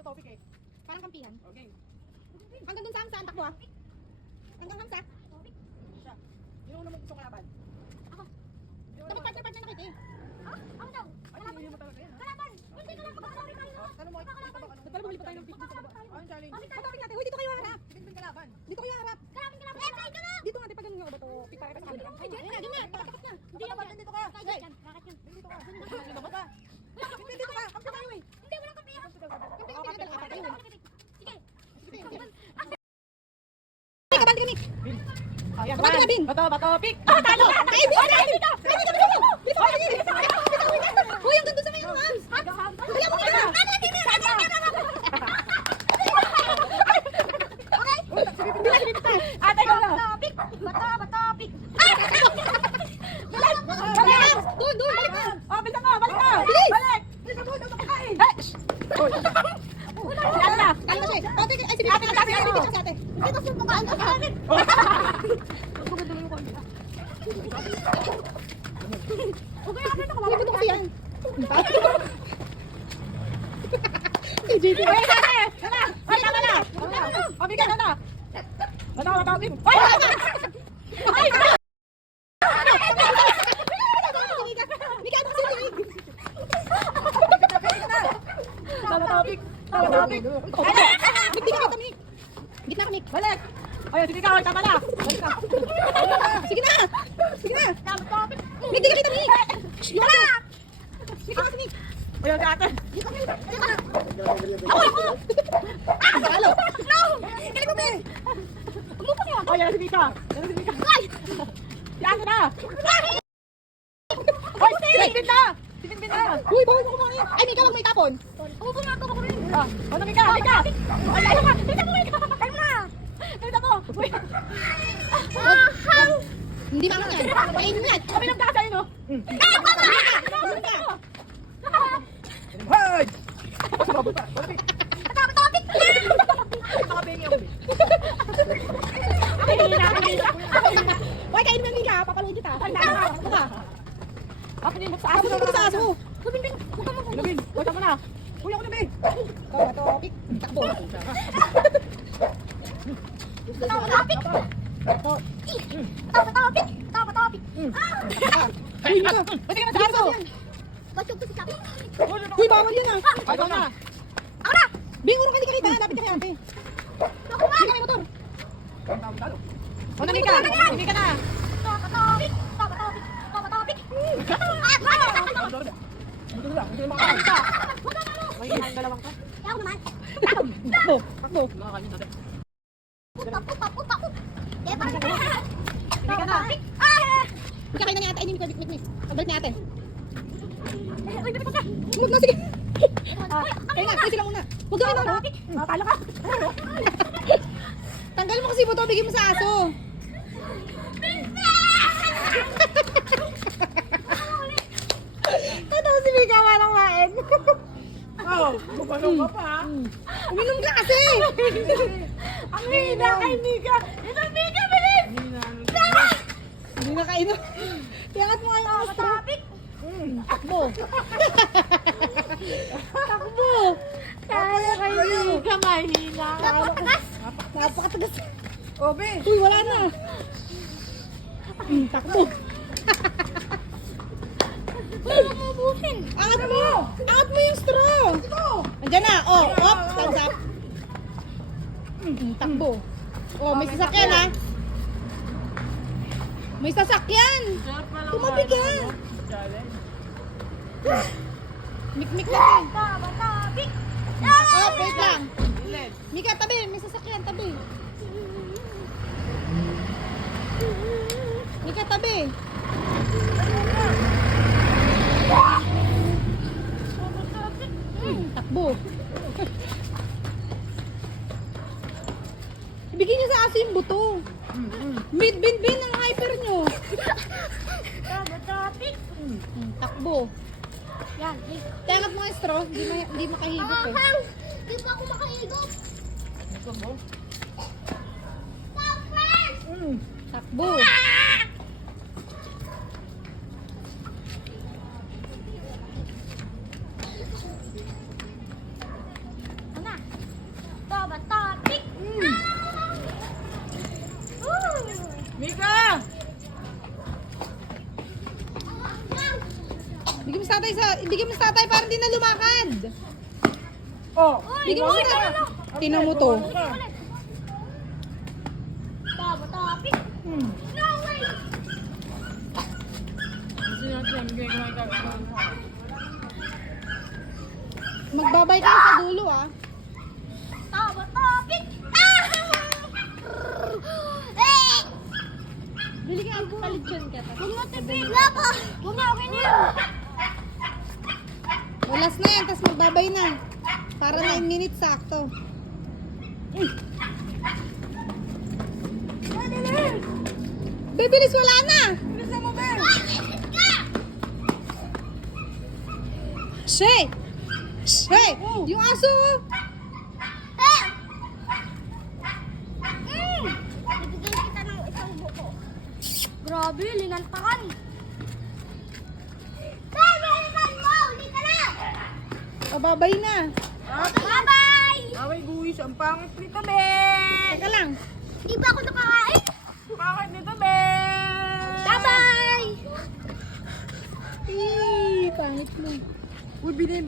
Sa topic eh. Parang kampihan. Okay. Hanggang dun saan takbo ah. Hanggang hamsa. Siya. Sino una mo gusto kalaban? Ako. Sino Dapat naman? partner na kita eh. Ha? Ako daw. Ay, hindi mo talaga yan ha? Kalaban! Hindi ka lang kapag-sorry tayo na. Tanong mo, ito ba ano? Ba't pala bumili pa tayo ng picnic sa baba? Anong challenge? Patawin natin. Uy, dito kayo harap. Pinipin kalaban. Dito kayo harap. Kalapin ka na! Dito nga, pag ganun nga ba to? Pick para sa kanila. Ay, ayun na, tapat na. Hindi yan yan. Dito ka. Bakit yan? Bakit yan? Dito ka. Dito ka. Pinipin dito ka. Kampi tayo eh. Hindi, walang kape yan. Kampi ka pinadala ka tayo. Sige. Ay, kabante kami. Ayan, Bato na, Bin. Bato, pick. Ah, talo! Ay, Bin! Dito! Dito! Uy, ang ganda sa may arms! Kaya mo ka! Ate, go na. Topic! Bato! Doon, balik na! Oh, balik mo, balik ka. Bilis! Balik. Bilis ka muna, kumakain. Ano na? Ano siya? Ate, ay, si Bin. Ate, si ate. Dito suntukan ka sa amin! Okay, ate, ito ka. Ito kasi yan. Si JT. Ay, ate. Tama. Ay, tama na. Oh, bigyan na na. Bato, pick. Ay! Ay! Mika, ito kasi yung Tama topic. Tama topic. Gitna ka, Mik. Gitna ka, Mik. Balik. Ayun, sige ka. Tama na. Balik ka. Sige na! Sige na! Tama topic! Mik, di ka kita, Mik! Shhh! Yung ako! Mik, kasi, Mik! Ayun, si ate. Ako! Halo! No! Galing mo, Ben! Umupo kayo! Oh, yan si Mika. Yan si Mika. Si ate na. Hoy, si Binbin na. Si Binbin na. Uy, bawal mo kumain! Ay, Mika, wag mo itapon! Umupo nga ako rin! Ah, ano Mika? Mika. Ay, ayaw ka! Tignan mo, Mika! Ayaw na! Tignan mo. Uy. Ahang! Hindi ba yan? Kainin mo yan! Kami ng kasa yun, oh. Mika! Hoy! Sumabot pa. Wala, Mika. Tama topic! Nakabengi ako. Uy, kainin mo yan, Mika! Papaluin kita! Ay, naka! Naka! Ako din, sa Ako aso. na sa aso! Binbin! Huwag ka mo! Binbin, huwag ka muna. Uy, ako na, Bin. Tama, topic! Takbo! Tama topic! Tama topic! Tama topic! Uy, Mika! Pwede ka na sa aso. Ba't yung kasi sabi? Uy, bawal yan ah! Ay, ikaw na. Ako na! Bing, urong ka di ka kita! Lapit ka kay ate! Ako na! Mika, may motor! Ano, Mika? Hindi ka na. Tama topic! Tama topic! Tama topic! May inahin dalawang ka. Ako naman! Takbo! Takbo! Nakakain natin. Upa! Kaya parang Hindi ka na. topic! Ah! Mika, kayo na ni ate! Ay, Mika, Mik! Pagbalik ni ate! Uy, bibig ko ka! Huwag na, sige! Kayo na, kayo sila muna! Huwag ka na! Talo ka. Tanggalin mo kasi buto, bigyan mo sa aso! Ito si Mika, walang main! Oh, bumalo ka pa. Uminom ka kasi! Ang hina kay Mika. Ito, Mika, bilis! Hindi na kainom. Tiyangat mo nga yung astro. Takbo! Takbo! Kaya kay Mika, mahina. Napakatagas! Obe. Uy, wala na! Takbo! Wala mo ubusin! Angat mo! Angat mo yung straw! Andiyan na! Oh, op! Thumbs up! Takbo! Oh, may sasakyan ha! May sasakyan! Tumabi ka! Mikmik natin! Tama topic! Oh, wait lang! Mika, tabi! May sasakyan, tabi! Mika, tabi! Takbo! Ibigay niyo sa aso yung buto! Bin ang hyper nyo! Tama topic! Takbo! Yan, Tangat mo yung straw, hindi makahigop eh. ahang! Di ba ako makahigop? Takbo! Ano? ibigay mo sa tatay para hindi na lumakad. Oh. Bigyan mo sa tatay. Tinan mo to. Tama, topic. Hmm. No way. Magbabay kayo sa dulo ah. Tama, topic. Ah! Eh! Bili ka ang palitsyon ka. Huwag mo tipid. Wala pa. Huwag na, okay na yan. Walas na yan, tapos magbabay na. Para 9 minutes sakto. Bibilis, wala na. Bilisan mo, Ben. Shay! Shay! Yung aso! Eh! Bibigyan kita ng isang buko. Grabe, linantakan. Ben, bilisan mo. Uli ka na. Babay na. Bye-bye. Away, guwis. Ang pangit nito, Ben. Teka lang. Di ba ako nakakain? Pangit nito, Ben. Bye-bye. Eee, pangit mo. Uy, bilhin.